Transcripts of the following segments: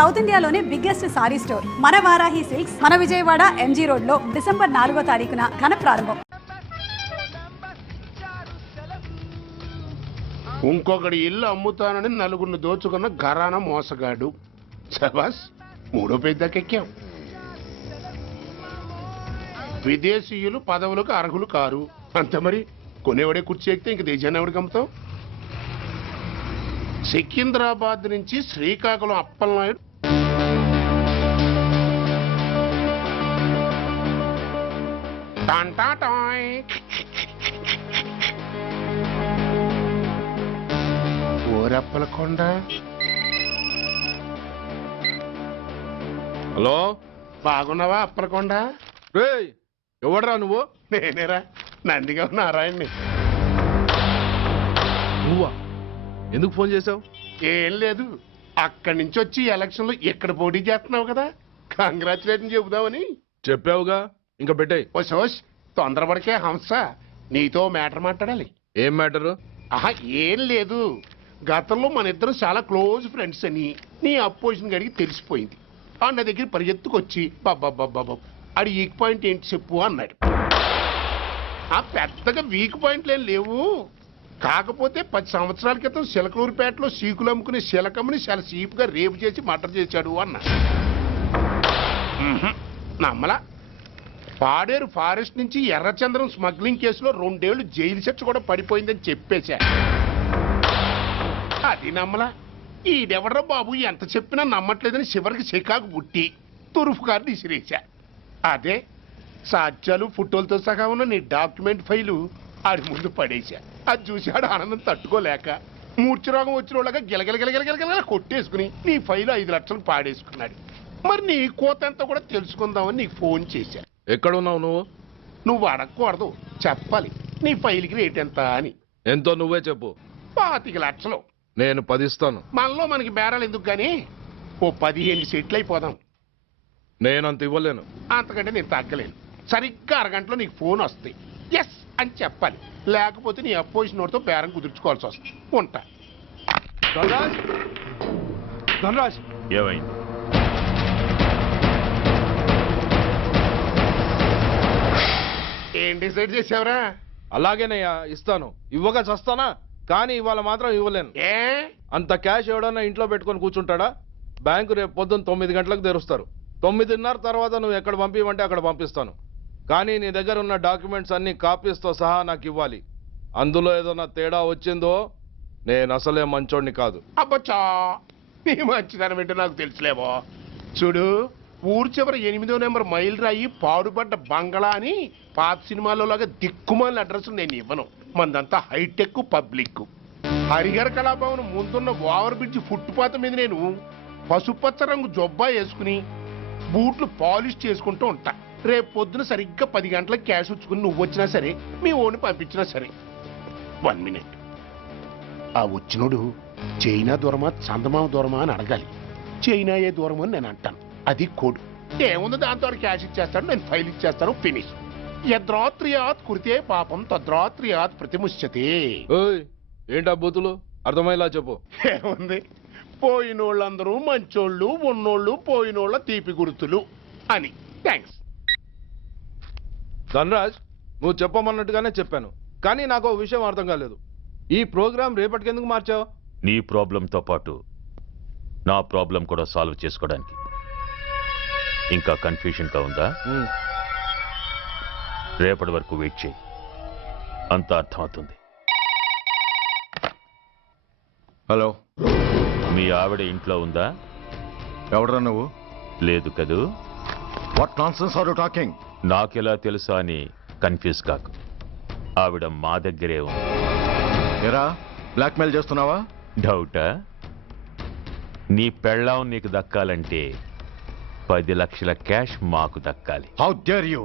South ఇండియాలోనే biggest sorry store మన Varahi silks మన విజయవాడ ఎంజీ రోడ్ లో డిసెంబర్ 4వ తారీఖున ఘన ప్రారంభం. ఇంకొకటి ఇల్లు అమ్ముతానని నలుగురిని దోచుకున్న ఘరానా మోసగాడు. శబాస్, మూడో పెద్దకెక్కాం. విదేశీయులు పదవులకు అర్హులు కారు అంతే. మరి కొనేవాడే కుర్చీ ఎక్కితే ఇంక దేశాన్ని ఎవడికి అమ్ముతాం? సికింద్రాబాద్ నుంచి శ్రీకాకుళం అప్పలనాయుడు ఓరప్పలకొండ. హలో, బాగున్నావా అప్పలకొండ? ఎవడరా నువ్వు? నేనేరా, నందిగా నారాయణ్ని. నువ్వా? ఎందుకు ఫోన్ చేసావు? ఏం లేదు, అక్కడి నుంచి వచ్చి ఎలక్షన్ లో ఇక్కడ పోటీ చేస్తున్నావు కదా, కంగ్రాచులేషన్ చెబుదామని. చెప్పావుగా, ఇంకా పెట్టాయి. ఓ సోష్, తొందరపడికే హంస, నీతో మ్యాటర్ మాట్లాడాలి. ఏం మ్యాటరు? ఆహా, ఏం లేదు. గతంలో మన ఇద్దరం చాలా క్లోజ్ ఫ్రెండ్స్ అని నీ అపోజిషన్ గడికి తెలిసిపోయింది. నా దగ్గర పరిగెత్తుకొచ్చి బాబా అడి వీక్ పాయింట్ ఏంటి చెప్పు అన్నాడు. ఆ పెద్దగా వీక్ పాయింట్లు ఏం లేవు, కాకపోతే 10 సంవత్సరాల క్రితం సిలకలూరుపేటలో సీకులు అమ్ముకునే శిలకమ్మని చాలా సీపుగా రేపు చేసి మర్డర్ చేశాడు అన్నా. నమ్మలా. పాడేరు ఫారెస్ట్ నుంచి ఎర్రచంద్రం స్మగ్లింగ్ కేసులో 2 ఏళ్లు జైలు శిక్ష కూడా పడిపోయిందని చెప్పేశా. అది నమ్మలా. ఈడెవడ్రా బాబు ఎంత చెప్పినా నమ్మట్లేదని చివరికి చికాకు పుట్టి తురుపు కార్డు ఇసిరేశా. అదే సాక్ష్యాలు ఫోటోలతో సహా ఉన్న నీ డాక్యుమెంట్ ఫైలు ఆడి ముందు పడేశా. అది చూశాడు ఆనందం తట్టుకోలేక మూర్ఛరోగం వచ్చిన వాళ్ళగా గిలగిలగిలగిలగిలగిల కొట్టేసుకుని నీ ఫైలు 5 లక్షలు పాడేసుకున్నాడు. మరి నీ కోతంతా కూడా తెలుసుకుందామని నీకు ఫోన్ చేశా. ఎక్కడున్నావు నువ్వు? నువ్వు అడగకూడదు, చెప్పాలి. నీ ఫైల్కి రేట్ ఎంత అని. ఎంతో నువ్వే చెప్పు. 25 లక్షలు. నేను 10 ఇస్తాను. మనలో మనకి బేరాలు ఎందుకు కానీ ఓ 15 సెట్లు అయిపోదాం. నేనంత ఇవ్వలేను. అంతకంటే నేను తగ్గలేను. సరిగ్గా అరగంటలో నీకు ఫోన్ వస్తాయి. ఎస్ అని చెప్పాలి, లేకపోతే నీ అపోజిషన్ వాడితో బేరం కుదుర్చుకోవాల్సి వస్తుంది. ఉంటా. ధనరాజ్, ఏమైంది? ఏం డిసైడ్ చేసావురా? అలాగేనయ్యా, ఇస్తాను. ఇవ్వగా చస్తానా, కానీ ఇవాళ మాత్రం ఇవ్వలేను. ఏ అంత క్యాష్ ఎవడన్నా ఇంట్లో పెట్టుకొని కూర్చుంటాడా? బ్యాంకు రేపు పొద్దున్న 9 గంటలకు తెరుస్తారు. 9:30 తర్వాత నువ్వు ఎక్కడ పంపివంటే అక్కడ పంపిస్తాను. కానీ నీ దగ్గర ఉన్న డాక్యుమెంట్స్ అన్ని కాపీస్తో సహా నాకు ఇవ్వాలి. అందులో ఏదైనా తేడా వచ్చిందో నేను అసలే మంచోడిని కాదు. అబ్బచ్చా, నీ మంచిదనం ఏంటో నాకు తెలుసులేవో. చూడు, ఊరు చివరి 8వ నెంబర్ మైల్ రాయి పాడుపడ్డ బంగళా అని పాత సినిమాలో లాగా దిక్కుమాలిన అడ్రస్ నేను ఇవ్వను. మందంతా హైటెక్ పబ్లిక్. హరిహర కళాభవన్ ముందున్న ఓవర్ బ్రిడ్జ్ ఫుట్పాత్ మీద నేను పసుపచ్చ రంగు జొబ్బా వేసుకుని బూట్లు పాలిష్ చేసుకుంటూ ఉంటా. రేపు పొద్దున సరిగ్గా 10 గంటలకు క్యాష్ వచ్చుకుని నువ్వు వచ్చినా సరే, మీ ఓని పంపించినా సరే. 1 మినిట్. ఆ వచ్చినోడు చైనా దూరమా చందమామ దూరమా అని అడగాలి. చైనా ఏ దూరమో అని నేను అంటాను. అది కోడ్. ఏముంది, దాంతో క్యాష్ ఇచ్చేస్తాను, నేను ఫైల్ ఇచ్చేస్తాను, ఫినిష్. యద్రాత్రియాత్ కురితే పాపం తద్రాత్రియాత్ ప్రతిముష్యతే. ఏంటా బూతులు? అర్థమయ్యేలా చెప్పు. ఏముంది, పోయినోళ్ళందరూ మంచోళ్ళు, ఉన్నోళ్ళు పోయినోళ్ళ తీపి గుర్తులు అని. థ్యాంక్స్. ధనరాజ్, నువ్వు చెప్పమన్నట్టుగానే చెప్పాను, కానీ నాకు ఒక విషయం అర్థం కాలేదు. ఈ ప్రోగ్రాం రేపటికి ఎందుకు మార్చావు? నీ ప్రాబ్లంతో పాటు నా ప్రాబ్లం కూడా సాల్వ్ చేసుకోవడానికి. ఇంకా కన్ఫ్యూషన్గా ఉందా? రేపటి వరకు వెయిట్ చేయి, అంత అర్థమవుతుంది. హలో, మీ ఆవిడ ఇంట్లో ఉందా? ఎవడరా నువ్వు? లేదు కదూ. What nonsense are you talking? నాకెలా తెలుసా అని కన్ఫ్యూజ్ కాకు. ఆవిడ మా దగ్గరే ఉంది. ఎరా, బ్లాక్మెయిల్ చేస్తున్నావా? డౌటా? నీ పెళ్ళాం నీకు దక్కాలంటే 10 లక్షల క్యాష్ మాకు దక్కాలి. How dare you!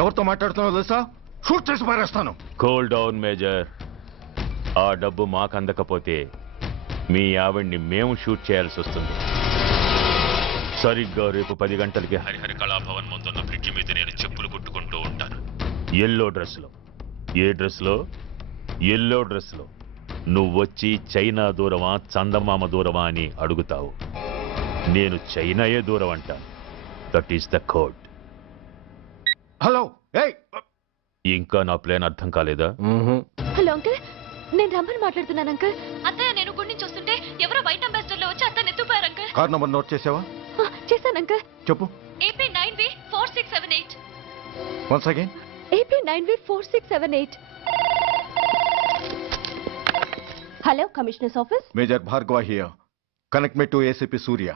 ఎవరితో మాట్లాడుతున్నావు తెలుసా? షూట్ చేసి పారేస్తాను. Cool down major. ఆ డబ్బు మాకు అందకపోతే మీ ఆవిడ్ని మేము షూట్ చేయాల్సి వస్తుంది. సరిగ్గా రేపు 10 గంటలకి హరిహర కళాభవన్ ముందున్న బ్రిడ్జి మీద నేను చెప్పులు కుట్టుకుంటూ ఉంటాను. ఎల్లో డ్రెస్లో. ఏ డ్రెస్లో? ఎల్లో డ్రెస్లో. నువ్వొచ్చి చైనా దూరమా చందమామ దూరమా అని అడుగుతావు. నేను చైనాయే దూరం అంటాను. That is the code. Hello ఏయ్ ఇంకా నా ప్లాన్ అర్థం కాలేదా? హలో అంకుల్, నేను రమ్మని మాట్లాడుతున్నాను అంకుల్. అత్తయ్య నేను గుడి నుంచి వస్తుంటే ఎవరో వైట్ అంబాసిడర్ లో వచ్చి అత్తయ్య ఎత్తుపోయారు అంకుల్. కార్ నంబర్ నోట్ చేసావా? చేశాను అంకుల్. చెప్పు. AP 9V4678. Once again. AP 9V4678. Hello commissioners office. Major Bhargava here. Connect me to ACP Surya.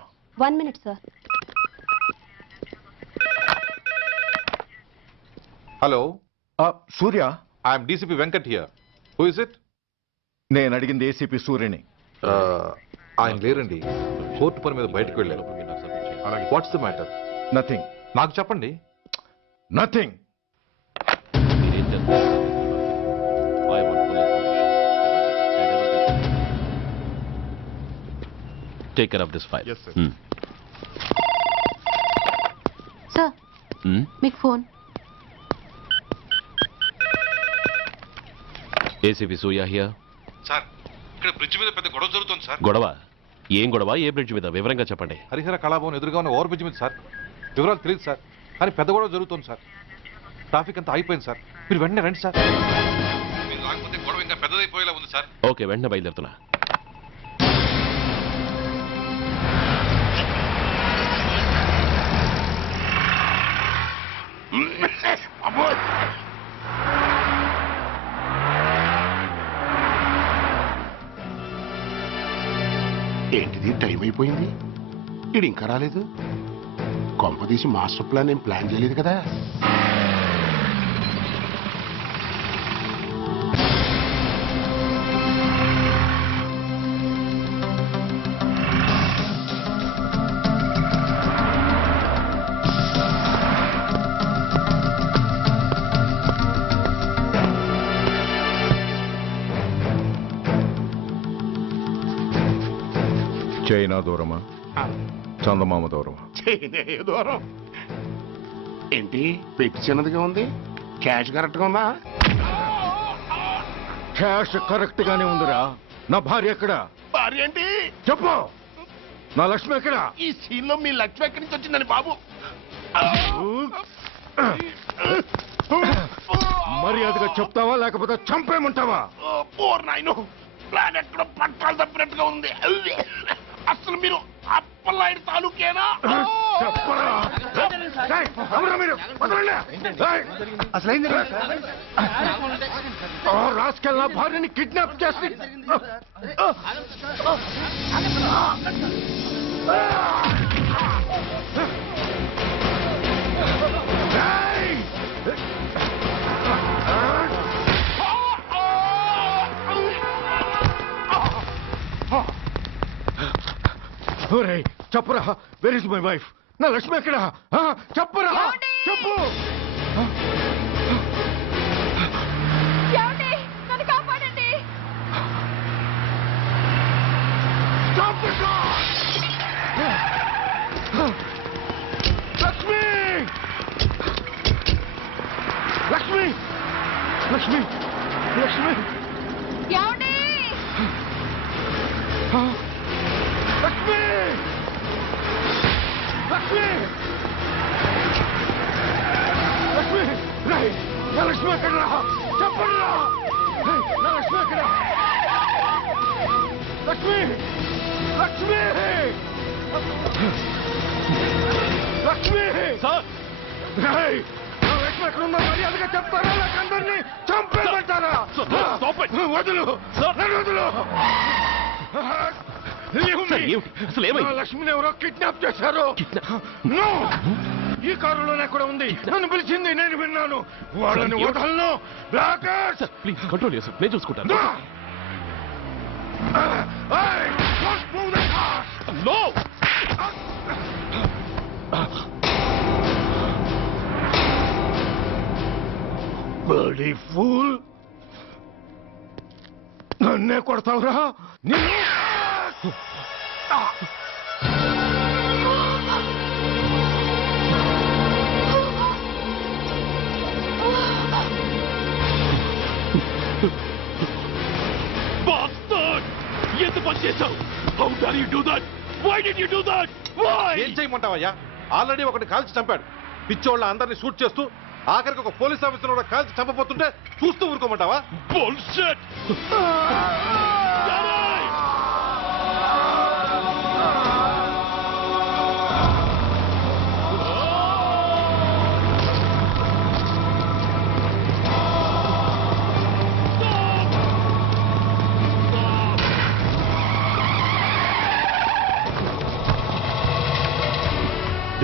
1 minute sir. Hello, Surya, I'm DCP Venkat here. Who is it? నేను అడిగింది ACP సూర్యని. ఆయన లేరండి, court పని మీద బయటకు వెళ్ళారు. What's the matter? నథింగ్. నాకు చెప్పండి. Nothing. Take care of this file. Yes, sir. Sir మీకు phone. ACP Suya here. Sir, ఇక్కడ బ్రిడ్జ్ మీద పెద్ద గొడవ జరుగుతుంది సార్. గొడవ? ఏం గొడవ? ఏ బ్రిడ్జ్ మీద? వివరంగా చెప్పండి. హరిహర కళాభవన్ ఎదురుగా ఉన్న ఓవర్ బ్రిడ్జ్ మీద సార్. వివరాలు తెలియదు సార్, కానీ పెద్ద గొడవ జరుగుతుంది సార్. ట్రాఫిక్ అంతా అయిపోయింది సార్. మీరు వెంటనే రండి సార్. మీరు రాకపోతే గొడవ ఇంకా పెద్దదైపోయేలా ఉంది సార్. ఓకే, వెంటనే బయలుదేరుతున్నా. ఏంటిది, టైం అయిపోయింది, ఇది ఇంకా రాలేదు. కొంపదీసి మాస్టర్ ప్లాన్ ఏం ప్లాన్ చేయలేదు కదా. చైనా దూరమా, చందమామ దూరమా? చైనా దూరం ఏంటి, పెట్టి చిన్నదిగా ఉంది, క్యాష్ కరెక్ట్గా ఉందా? క్యాష్ కరెక్ట్ గానే ఉందిరా. నా భార్య ఎక్కడ? భార్య ఏంటి చెప్పు. నా లక్ష్మి ఎక్కడ? ఈ సీన్ లో మీ లక్ష్మి ఎక్కడి నుంచి వచ్చిందని బాబు. మర్యాదగా చెప్తావా లేకపోతే చంపేయమంటావా? పోర్ నాయను, ప్లాన్ ఎక్కడ పట్టాలు తప్పినట్టుగా ఉంది. అసలు మీరు అప్పలాయుడు తాలూకేనా? చెప్పరా. ఏయ్, ఎవరా మీరు? వదలండి. ఏయ్. ఆ రాస్కెల్ నా భార్యని కిడ్నాప్ చేసి ఏయ్! ఒరేయ్, చెప్పరా, వేర్ ఇస్ మై వైఫ్? నా లక్ష్మి ఎక్కడ? చెప్పరా, చెప్పు. నన్ను కాపాడండి. లక్ష్మి, లక్ష్మి, లక్ష్మి, లక్ష్మి, ఏమండి? లక్ష్మి, లక్ష్మి, లక్ష్మి, రేయ్, నా లక్ష్మి ఎక్కడ? చెప్పండి రా. రేయ్, నా లక్ష్మి ఎక్కడ? లక్ష్మి, లక్ష్మి, లక్ష్మి. సార్, రేయ్, నా లక్ష్మి ఎక్కడ ఉందో మర్యాదగా చెప్తారా లేక అందరినీ చంపేమంటారా? Stop it. వదులు, నన్ను వదులు. అసలు ఏమైంది? లక్ష్మిని ఎవరో కిడ్నాప్ చేశారు. No! ఈ కారులోనే కూడా ఉంది. నన్ను పిలిచింది, నేను విన్నాను. వాళ్ళని వదలను. రాకేష్, ప్లీజ్ కంట్రోల్ చేసి నేను చూసుకుంటాను. No! Hey, don't move the car! No! Bloody fool! నన్నే కొడతావురా? నిన్ను Bastard! ఎంత పని చేశావు? How dare you do that? Why did you do that? Why? ఏం చేయమంటావయ్యా? ఆల్రెడీ ఒకటి కాల్చి చంపాడు. పిచ్చోళ్ళ అందరినీ షూట్ చేస్తూ ఆఖరికి ఒక పోలీస్ ఆఫీసర్ కూడా కాల్చి చంపబోతుంటే చూస్తూ ఊరుకోమంటావా? Bullshit!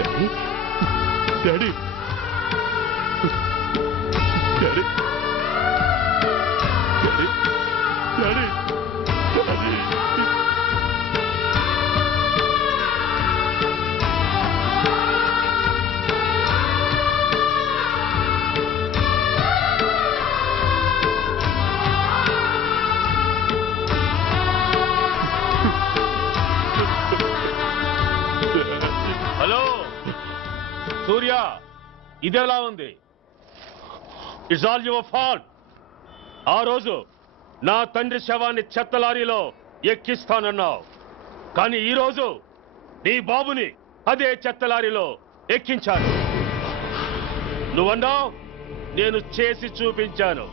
Daddy! Daddy? Daddy? Daddy? Daddy? Daddy? Daddy? Hello Surya, ఇదెలా ఉంది? It's all your fault. ఆ రోజు నా తండ్రి శవాన్ని చెత్త లారీలో ఎక్కిస్తానన్నావు, కానీ ఈ రోజు నీ బాబుని అదే చెత్త లారీలో ఎక్కించాను. నువ్వన్నావు, నేను చేసి చూపించాను.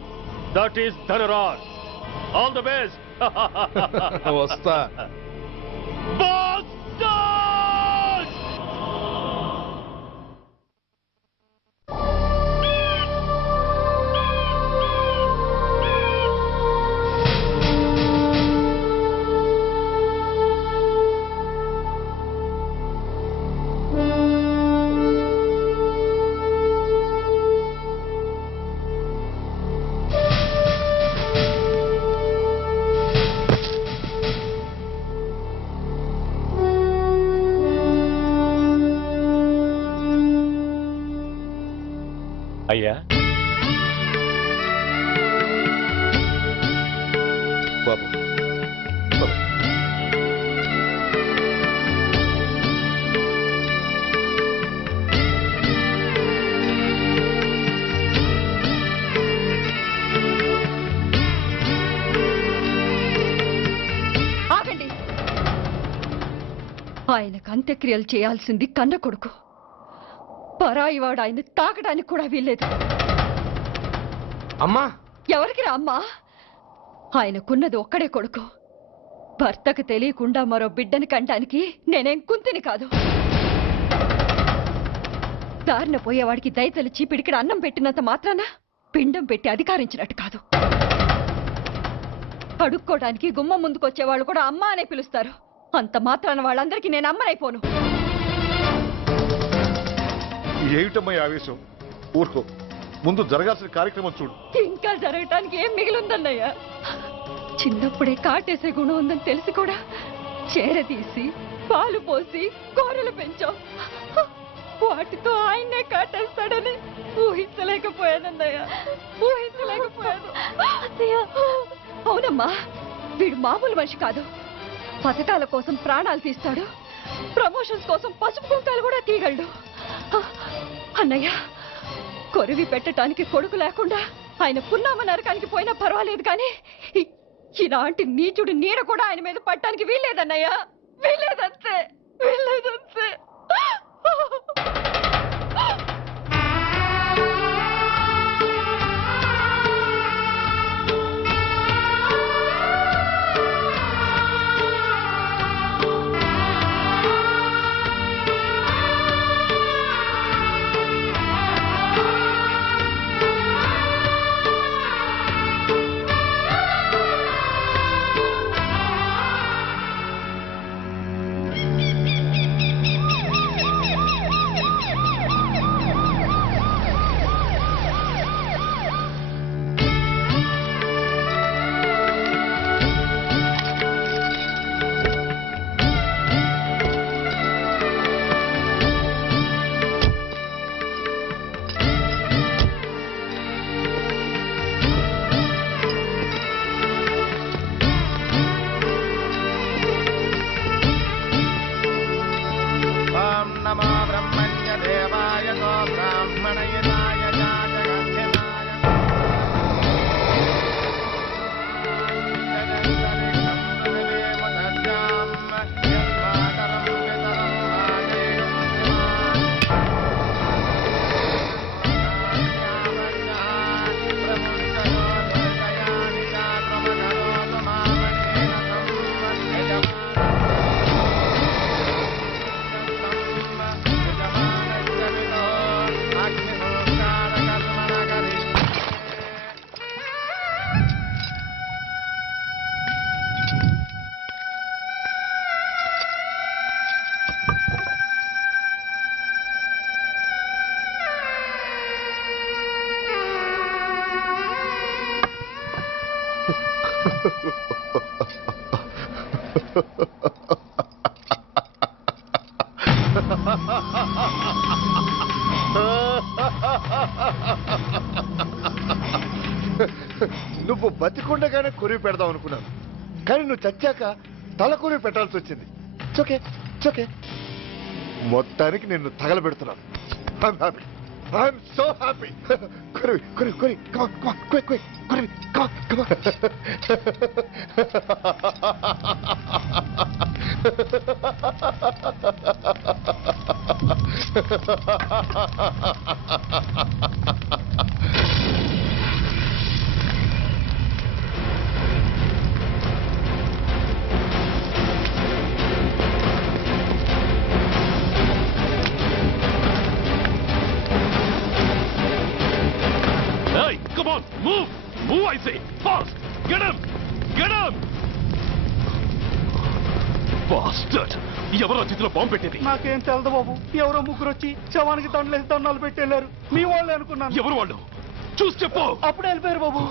That is Dhanraj. All the best. వస్తా. అయ్యా, బాబు పద. ఆగండి. ఆయనకు అంత్యక్రియలు చేయాల్సింది కన్న కొడుకు. పరాయివాడు ఆయన తాకడానికి కూడా వీల్లేదు. అమ్మా, ఎవరికి రా అమ్మా? ఆయనకున్నది ఒక్కడే కొడుకు. భర్తకు తెలియకుండా మరో బిడ్డని కంటానికి నేనేం కుంతిని కాదు. దారిన పోయేవాడికి దయతలిచి పిడికిడ అన్నం పెట్టినంత మాత్రాన పిండం పెట్టి అధికారించినట్టు కాదు. అడుక్కోవడానికి గుమ్మం ముందుకొచ్చేవాళ్ళు కూడా అమ్మ అనే పిలుస్తారు. అంత మాత్రాన వాళ్ళందరికీ నేను అమ్మనైపోను. ఏమిటమ్మా ఆవేశం? ఊరుకో, ముందు జరగాల్సిన కార్యక్రమం చూడు. ఇంకా జరగటానికి ఏం మిగిలిందన్నయ్య? చిన్నప్పుడే కాటేసే గుణం ఉందని తెలిసి కూడా చేరదీసి పాలు పోసి కూరలు పెంచాం. వాటితో ఆయన్నే కాటేస్తాడని ఊహించలేకపోయానన్నయ్య, ఊహించలేకపోయాను. అవునమ్మా, వీడు మామూలు మనిషి కాదు. పథకాల కోసం ప్రాణాలు తీస్తాడు, ప్రమోషన్స్ కోసం పసుపు కుంకాలు కూడా తీయగలడు. అన్నయ్య, కొరివి పెట్టడానికి కొడుకు లేకుండా ఆయన పున్నామ నరకానికి పోయినా పర్వాలేదు, కానీ ఇలాంటి నీచుడి నీడ కూడా ఆయన మీద పట్టడానికి వీల్లేదన్నయ్య, వీల్లేదంతే, వీల్లేదంతే. నువ్వు బతికుండగానే కొరివి పెడదాం అనుకున్నాను, కానీ నువ్వు చచ్చాక తల కొరివి పెట్టాల్సి వచ్చింది. చోకే చోకే, మొత్తానికి నిన్ను తగలబెడుతున్నాను. I'm happy, I'm so happy. కొరివి కొరివి కొరివి, కమాన్ కమాన్, క్విక్ క్విక్, కొరివి, come on come on. Hey, come on, move! Move, I say! Fast! Get him! Get him! Bastard! ఎవరో చేతిలో బాంబు పెట్టేది? నాకేం తెలదు బాబు. ఎవరో ముగ్గురు వచ్చి శవానికి దండలేసి దండాలు పెట్టి వెళ్ళారు. మీ వాళ్ళే అనుకున్నాను. ఎవరు వాళ్ళు? చూసి చెప్పు. అప్పుడే వెళ్ళిపోయారు బాబు.